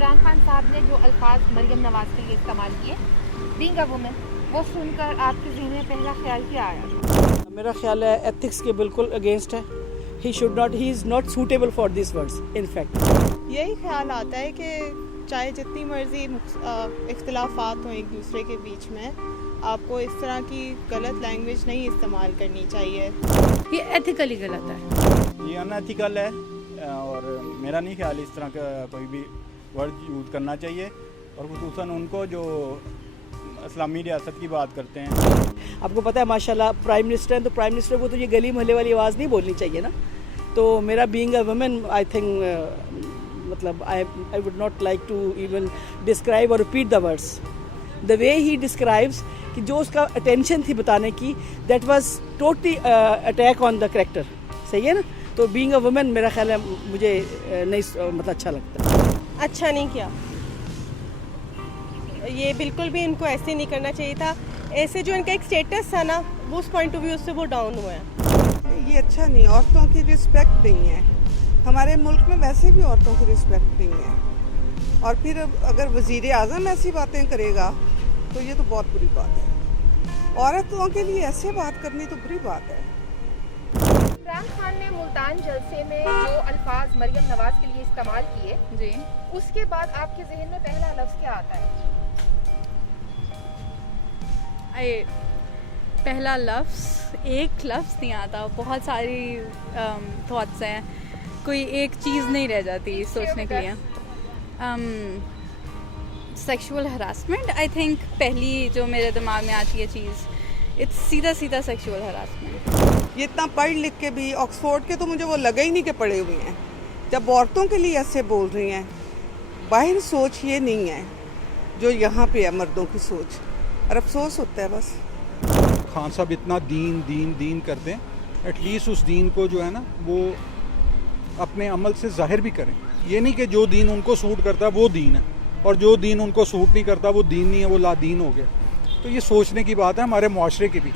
इमरान खान साहब ने जो अल्फाज मरियम नवाज के लिए इस्तेमाल किए, बीइंग अ वुमेन, वो सुनकर आपके ज़हन में पहला ख्याल क्या आया? मेरा ख्याल है एथिक्स के बिल्कुल अगेंस्ट है. He is not suitable for this words in fact. यही ख्याल आता है कि चाहे जितनी मर्जी इख्तिलाफात हों एक दूसरे के बीच में, आपको इस तरह की गलत लैंग्वेज नहीं इस्तेमाल करनी चाहिए. ये एथिकली गलत है, ये अनएथिकल है और मेरा नहीं ख्याल इस तरह का कोई भी वर्ड यूज़ करना चाहिए, और खुसूसन उनको जो इस्लामी रियासत की बात करते हैं. आपको पता है माशाल्लाह प्राइम मिनिस्टर हैं, तो प्राइम मिनिस्टर को तो ये गली मोहल्ले वाली आवाज़ नहीं बोलनी चाहिए ना. तो मेरा being a woman I think मतलब I would not like to even describe और repeat the words the way he describes, कि जो उसका अटेंशन थी बताने की, that was totally attack on the character. सही है ना. तो बीइंग अ वुमेन मेरा ख्याल है मुझे नहीं मतलब अच्छा लगता. अच्छा नहीं किया, ये बिल्कुल भी इनको ऐसे नहीं करना चाहिए था. ऐसे जो इनका एक स्टेटस था ना, वो उस पॉइंट ऑफ व्यू से वो डाउन हुआ है. ये अच्छा नहीं, औरतों की रिस्पेक्ट नहीं है. हमारे मुल्क में वैसे भी औरतों की रिस्पेक्ट नहीं है, और फिर अगर वज़ीर आज़म ऐसी बातें करेगा तो ये तो बहुत बुरी बात है. औरतों के लिए ऐसे बात करनी तो बुरी बात है. इमरान खान ने मुल्तान जलसे में जो अल्फाज मरियम नवाज के लिए इस्तेमाल किए जी. उसके बाद आपके जहन में पहला लफ्ज़ क्या आता है? पहला लफ्ज़ एक लफ्ज़ नहीं आता, बहुत सारी थॉट्स हैं, कोई एक चीज़ नहीं रह जाती सोचने के लिए. सेक्सुअल हरासमेंट आई थिंक पहली जो मेरे दिमाग में आती है चीज़, इट्स सीधा सीधा सेक्सुअल हरासमेंट. ये इतना पढ़ लिख के भी ऑक्सफोर्ड के तो मुझे वो लगे ही नहीं कि पढ़े हुए हैं, जब औरतों के लिए ऐसे बोल रही हैं. बाहर सोच ये नहीं है जो यहाँ पे है मर्दों की सोच, और अफसोस होता है बस. खान साहब इतना दीन दीन दीन करते हैं, एटलीस्ट उस दीन को जो है ना वो अपने अमल से जाहिर भी करें. ये नहीं कि जो दीन उनको सूट करता है वो दीन है, और जो दीन उनको सूट नहीं करता वो दीन नहीं है, वो लादीन हो गया. तो ये सोचने की बात है हमारे मुआशरे की भी.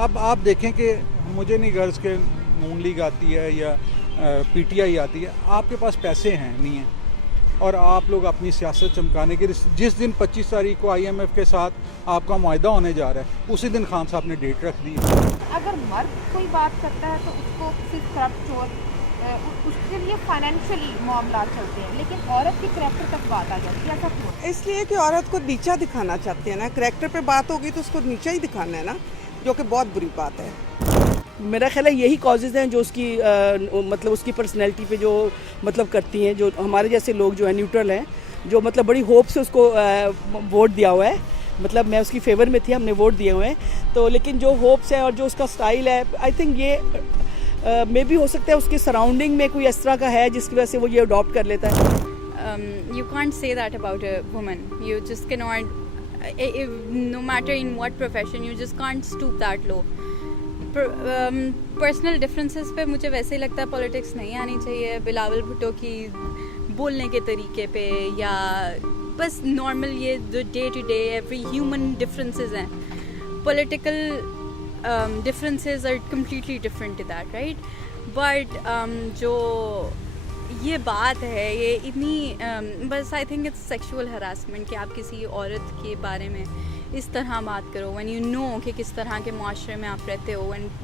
अब आप देखें कि मुझे नहीं गर्ज के नून लीग आती है या पीटीआई आती है, आपके पास पैसे हैं नहीं हैं, और आप लोग अपनी सियासत चमकाने के जिस दिन 25 तारीख को IMF के साथ आपका मुआहदा होने जा रहा है, उसी दिन खान साहब ने डेट रख दी है. अगर मर्द कोई बात करता है तो उसको सिर्फ करप्ट चोर उसके लिए फाइनेंशियली मामला चलते हैं, लेकिन औरत के करैक्टर तक बात आ जाती है. ऐसा क्यों? इसलिए कि औरत को नीचा दिखाना चाहते हैं ना. करैक्टर पे बात होगी तो उसको नीचा ही दिखाना है ना, जो कि बहुत बुरी बात है. मेरा ख्याल है यही कॉजेज़ हैं जो उसकी मतलब उसकी पर्सनैलिटी पे जो मतलब करती हैं. जो हमारे जैसे लोग जो हैं न्यूट्रल हैं, जो मतलब बड़ी होप से उसको वोट दिया हुआ है, मतलब मैं उसकी फेवर में थी, हमने वोट दिए हुए हैं. तो लेकिन जो होप्स है और जो उसका स्टाइल है, आई थिंक ये मे भी हो सकता है उसके सराउंडिंग में कोई इस तरह का है जिसकी वजह से वो ये अडॉप्ट कर लेता है. You can't say that about a woman. You just cannot, no matter in what profession, you just can't stoop that low. Personal differences पे मुझे वैसे ही लगता है पॉलिटिक्स नहीं आनी चाहिए. बिलावल भुट्टो की बोलने के तरीके पे, या बस नॉर्मल ये जो day to day every human differences हैं, political differences are completely different to that, right? But जो ये बात है, ये इतनी बस I think it's sexual harassment कि आप किसी औरत के बारे में इस तरह बात करो when you know कि किस तरह के मुआशरे में आप रहते हो,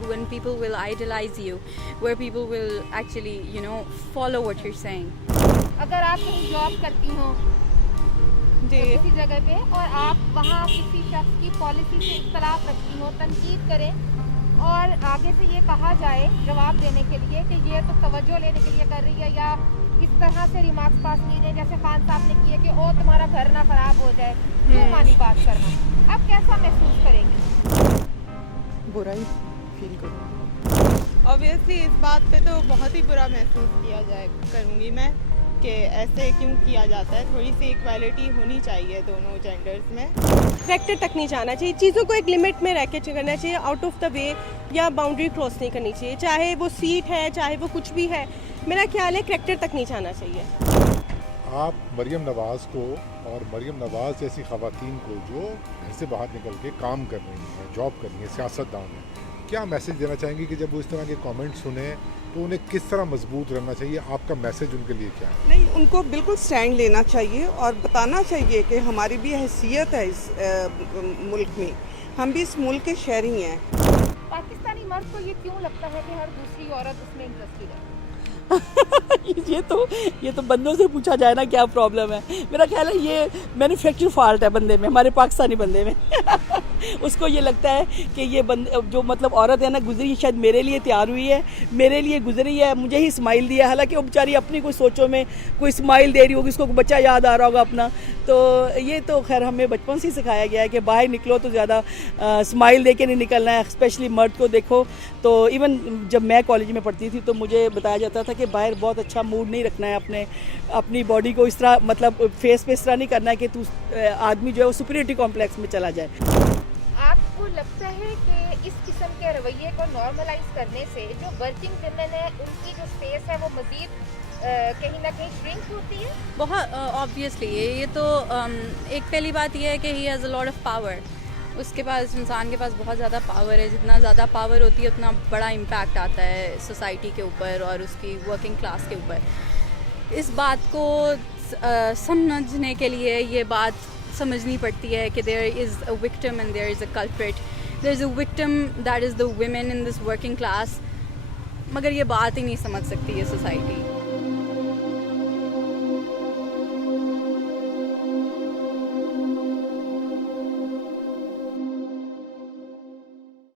when people will idolize you, where people will actually you know follow what you're saying. अगर आप कहीं जॉब करती हो किसी जगह पे और आप वहाँ किसी शख्स की पॉलिसी से इख्तलाफ रखती हो, तनकीद करें और आगे से ये कहा जाए जवाब देने के लिए कि ये तो तवज्जो लेने के लिए कर रही है, या इस तरह से रिमार्क्स पास किए जाए जैसे खान साहब ने किए कि ओ तुम्हारा घर ना खराब हो जाए, क्यों मानी बात करना, आप कैसा महसूस करेंगे? बुरा ही फील करूँगी. ऑब्वियसली इस बात पे तो बहुत ही बुरा महसूस किया करूँगी मैं कि ऐसे क्यों किया जाता है. थोड़ी सी इक्वालिटी होनी चाहिए दोनों जेंडर्स में. फैक्टर तक नहीं जाना चाहिए, चीज़ों को एक लिमिट में रह के करना चाहिए. आउट ऑफ द वे या बाउंड्री क्रॉस नहीं करनी चाहिए, चाहे वो सीट है चाहे वो कुछ भी है. मेरा ख्याल है करैक्टर तक नहीं जाना चाहिए. आप मरियम नवाज़ को और मरियम नवाज़ जैसी ख़वातीन को जो घर से बाहर निकल के काम कर रही हैं, जॉब कर रही हैं, सियासतदान हैं, क्या मैसेज देना चाहेंगी कि जब वो इस तरह के कमेंट सुने तो उन्हें किस तरह मजबूत रहना चाहिए, आपका मैसेज उनके लिए क्या है? नहीं, उनको बिल्कुल स्टैंड लेना चाहिए और बताना चाहिए कि हमारी भी हैसियत है इस मुल्क में, हम भी इस मुल्क के शहरी हैं। पाकिस्तानी मर्द को ये क्यों लगता है कि हर दूसरी औरत उसमें इंटरेस्टेड है? ये तो बंदों से पूछा जाए ना क्या प्रॉब्लम है। मेरा ख्याल है ये मैन्युफैक्चर फॉल्ट है बंदे में, हमारे पाकिस्तानी बंदे में। उसको ये लगता है कि ये बंदे जो मतलब औरत है ना गुजरी शायद मेरे लिए तैयार हुई है, मेरे लिए गुजरी है, मुझे ही स्माइल दिया, हालांकि वो बेचारी अपनी कोई सोचों में कोई स्माइल दे रही होगी, उसको बच्चा याद आ रहा होगा अपना। तो ये तो खैर हमें बचपन से ही सिखाया गया है कि बाहर निकलो तो ज़्यादा स्माइल दे के नहीं निकलना है, स्पेशली मर्द को देखो। तो इवन जब मैं कॉलेज में पढ़ती थी तो मुझे बताया जाता था कि बाहर बहुत अच्छा मूड नहीं रखना है, अपनी बॉडी को इस तरह मतलब फेस पे इस तरह नहीं करना है कि तू आदमी जो है वो सुपीरियरिटी कॉम्प्लेक्स में चला जाए। आपको लगता है कि इस किस्म के रवैये को नॉर्मलाइज करने से जो वर्किंग वुमेन है उनकी जो स्पेस है वो मज़ीद कहीं ना कहीं श्रिंक होती है? बहुत ऑब्वियसली ये तो एक पहली बात ये है कि he has a lot of power. उसके पास इंसान के पास बहुत ज़्यादा पावर है, जितना ज़्यादा पावर होती है उतना बड़ा इम्पैक्ट आता है सोसाइटी के ऊपर और उसकी वर्किंग क्लास के ऊपर। इस बात को समझने के लिए ये बात समझनी पड़ती है कि there is a victim and there is a culprit. There is a victim that is the women in this working class, मगर ये बात ही नहीं समझ सकती है सोसाइटी।